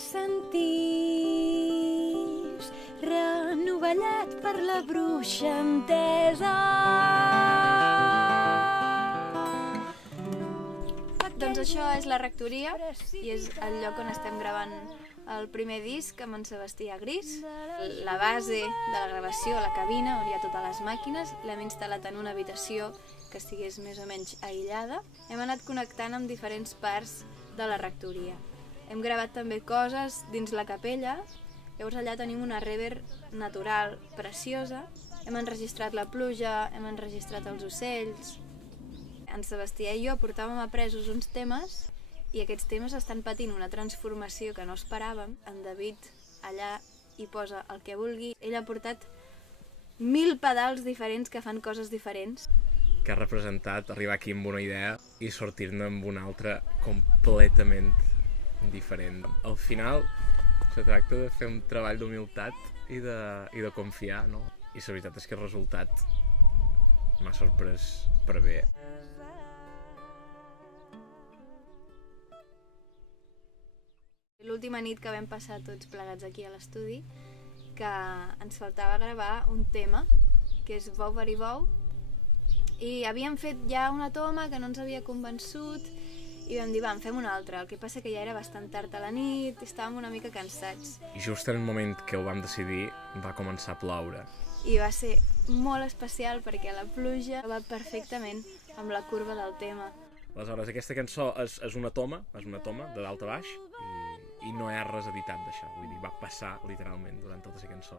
sentís, renovellat per la bruixa entesa. Doncs això és la rectoria i és el lloc on estem gravant el primer disc amb en Sebastià Gris. La base de la gravació, la cabina, on hi ha totes les màquines, l'hem instal·lat en una habitació que estigués més o menys aïllada. Hem anat connectant amb diferents parts de la rectoria. Hem gravat també coses dins la capella, llavors allà tenim una reverb natural preciosa. Hem enregistrat la pluja, hem enregistrat els ocells. En Sebastià i jo portàvem apresos uns temes i aquests temes estan patint una transformació que no esperàvem. En David allà hi posa el que vulgui. Ell ha portat 1000 pedals diferents que fan coses diferents. Que ha representat arribar aquí amb una idea i sortir-ne amb una altra completament diferent. Al final se tracta de fer un treball d'humilitat i de confiar, no? I la veritat és que el resultat m'ha sorprès per bé. L'última nit que vam passar tots plegats aquí a l'estudi, que ens faltava gravar un tema, que és Bou Verí Bou, i havíem fet ja una toma que no ens havia convençut i vam dir, va, en fem una altra. El que passa que ja era bastant tard a la nit i estàvem una mica cansats. I just en el moment que ho vam decidir va començar a ploure. I va ser molt especial perquè la pluja va perfectament amb la curva del tema. Aleshores, aquesta cançó és una toma de dalt a baix i no hi ha res editat d'això, vull dir, va passar literalment durant tota la cançó.